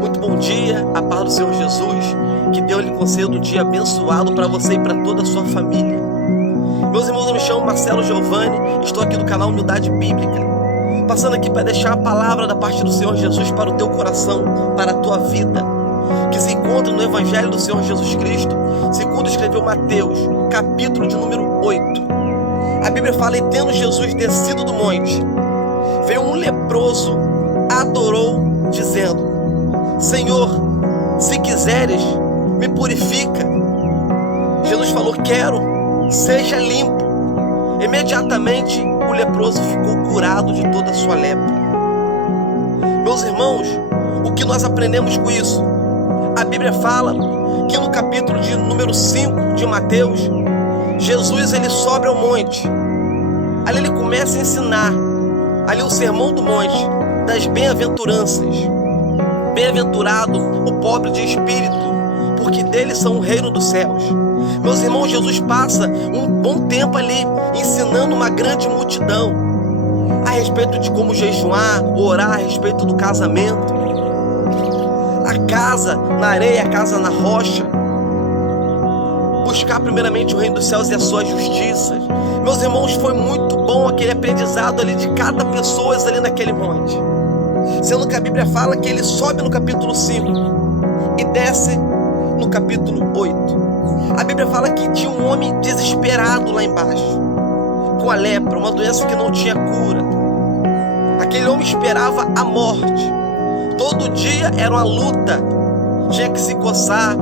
Muito bom dia, a paz do Senhor Jesus, que Deus lhe conceda um dia abençoado para você e para toda a sua família. Meus irmãos, eu me chamo Marcelo Giovanni, estou aqui do canal Humildade Bíblica, passando aqui para deixar a palavra da parte do Senhor Jesus para o teu coração, para a tua vida, que se encontra no Evangelho do Senhor Jesus Cristo, segundo escreveu Mateus, capítulo de número 8. A Bíblia fala: e tendo Jesus descido do monte, veio um leproso, adorou, dizendo: Senhor, se quiseres, me purifica. Jesus falou: quero, seja limpo. Imediatamente o leproso ficou curado de toda a sua lepra. Meus irmãos, o que nós aprendemos com isso? A Bíblia fala que no capítulo de número 5 de Mateus, Jesus ele sobe ao monte. Ali ele começa a ensinar, ali o sermão do monte, das bem-aventuranças. Bem-aventurado o pobre de espírito, porque deles são o reino dos céus. Meus irmãos, Jesus passa um bom tempo ali ensinando uma grande multidão a respeito de como jejuar, orar, a respeito do casamento, a casa na areia, a casa na rocha, buscar primeiramente o reino dos céus e a sua justiça. Meus irmãos, foi muito bom aquele aprendizado ali de cada pessoa ali naquele monte. Sendo que a Bíblia fala que ele sobe no capítulo 5 e desce no capítulo 8. A Bíblia fala que tinha um homem desesperado lá embaixo, com a lepra, uma doença que não tinha cura. Aquele homem esperava a morte. Todo dia era uma luta, tinha que se coçar.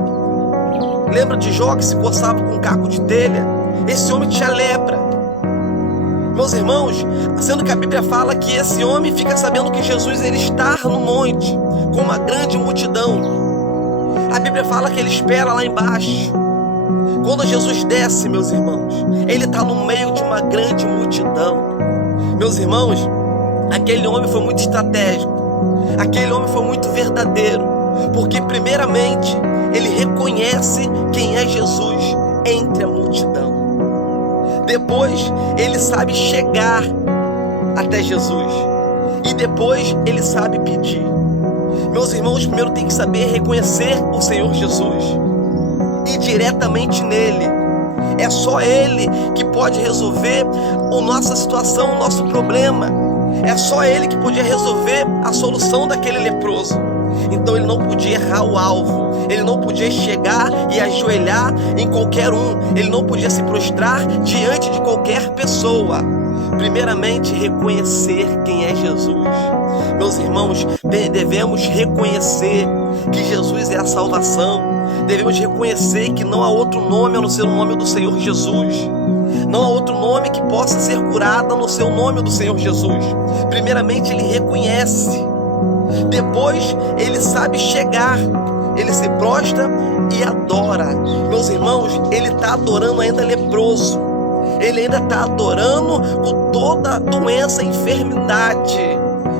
Lembra de Jó que se coçava com um caco de telha? Esse homem tinha lepra. Meus irmãos, sendo que a Bíblia fala que esse homem fica sabendo que Jesus ele está no monte, com uma grande multidão. A Bíblia fala que ele espera lá embaixo. Quando Jesus desce, meus irmãos, ele está no meio de uma grande multidão. Meus irmãos, aquele homem foi muito estratégico. Aquele homem foi muito verdadeiro, porque primeiramente ele reconhece quem é Jesus entre a multidão. Depois ele sabe chegar até Jesus, e depois ele sabe pedir. Meus irmãos, primeiro tem que saber reconhecer o Senhor Jesus e diretamente nele. É só ele que pode resolver a nossa situação, o nosso problema. É só ele que podia resolver a solução daquele leproso. Então ele não podia errar o alvo, ele não podia chegar e ajoelhar em qualquer um, ele não podia se prostrar diante de qualquer pessoa. Primeiramente, reconhecer quem é Jesus. Meus irmãos, devemos reconhecer que Jesus é a salvação. Devemos reconhecer que não há outro nome a não ser o nome do Senhor Jesus. Não há outro nome que possa ser curado a não ser o nome do Senhor Jesus. Primeiramente, ele reconhece. Depois, ele sabe chegar. Ele se prostra e adora. Meus irmãos, ele está adorando ainda leproso. Ele ainda está adorando com toda a doença e enfermidade.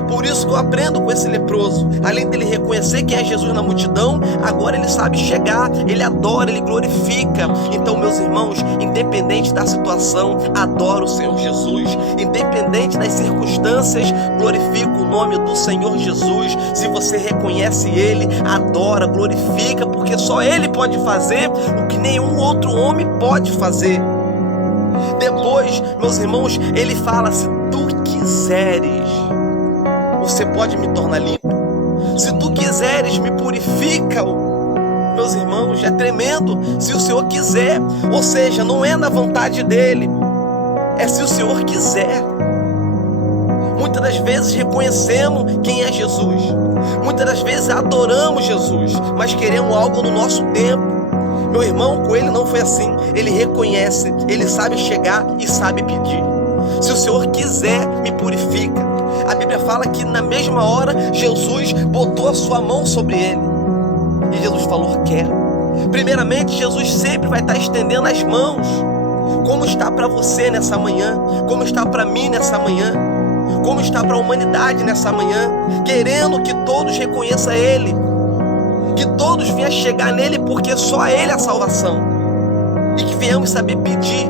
Por isso que eu aprendo com esse leproso. Além dele reconhecer quem é Jesus na multidão, agora ele sabe chegar, ele adora, ele glorifica. Então, meus irmãos, independente da situação, adora o Senhor Jesus. Independente das circunstâncias, glorifica o nome do Senhor Jesus. Se você reconhece ele, adora, glorifica, porque só ele pode fazer o que nenhum outro homem pode fazer. Depois, meus irmãos, ele fala: se tu quiseres, você pode me tornar limpo. Se tu quiseres, me purifica. Meus irmãos, é tremendo. Se o Senhor quiser, ou seja, não é na vontade dele, é se o Senhor quiser. Muitas das vezes reconhecemos quem é Jesus, muitas das vezes adoramos Jesus, mas queremos algo no nosso tempo. Meu irmão, com ele não foi assim. Ele reconhece, ele sabe chegar e sabe pedir. Se o Senhor quiser, me purifica. A Bíblia fala que na mesma hora Jesus botou a sua mão sobre ele e Jesus falou: quero. Primeiramente, Jesus sempre vai estar estendendo as mãos. Como está para você nessa manhã, como está para mim nessa manhã, como está para a humanidade nessa manhã, querendo que todos reconheçam ele, que todos venham chegar nele, porque só ele é a salvação, e que venhamos saber pedir.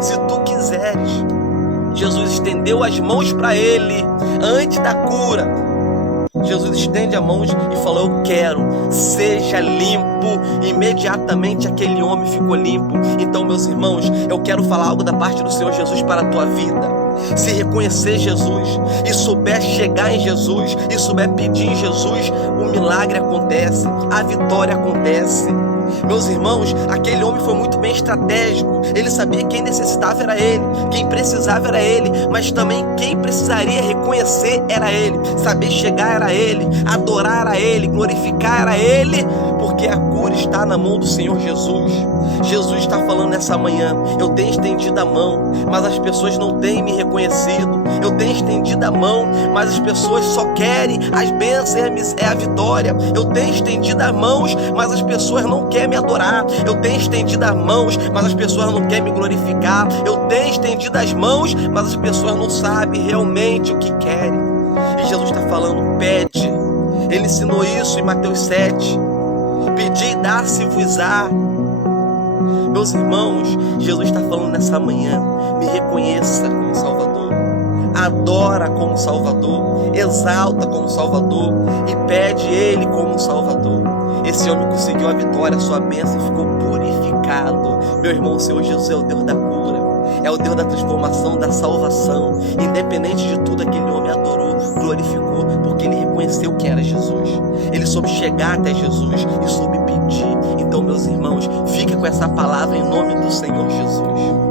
Se tu quiseres, Jesus estendeu as mãos para ele antes da cura, Jesus estende a mão e falou: eu quero, seja limpo. Imediatamente aquele homem ficou limpo. Então, meus irmãos, eu quero falar algo da parte do Senhor Jesus para a tua vida. Se reconhecer Jesus e souber chegar em Jesus e souber pedir em Jesus, o milagre acontece, a vitória acontece. Meus irmãos, aquele homem foi muito bem estratégico. Ele sabia quem necessitava era ele, quem precisava era ele, mas também quem precisaria reconhecer era ele, saber chegar era ele, adorar era ele, glorificar era ele, porque a cura está na mão do Senhor Jesus. Jesus está falando nessa manhã: eu tenho estendido a mão, mas as pessoas não têm me reconhecido. Eu tenho estendido a mão, mas as pessoas só querem as bênçãos, é a vitória. Eu tenho estendido as mãos, mas as pessoas não querem me adorar. Eu tenho estendido as mãos, mas as pessoas não querem me glorificar. Eu tenho estendido as mãos, mas as pessoas não sabem realmente o que querem. E Jesus está falando: pede. Ele ensinou isso em Mateus 7. Pedi e dar-se-vos-á. Meus irmãos, Jesus está falando nessa manhã: me reconheça como Salvador, adora como Salvador, exalta como Salvador e pede Ele como Salvador. Esse homem conseguiu a vitória, a sua bênção, e ficou purificado. Meu irmão, o Senhor Jesus é o Deus da cura, é o Deus da transformação, da salvação. Independente de tudo, aquele homem adorou, glorificou, porque ele reconheceu que era Jesus. Ele soube chegar até Jesus e soube pedir. Então, meus irmãos, fique com essa palavra em nome do Senhor Jesus.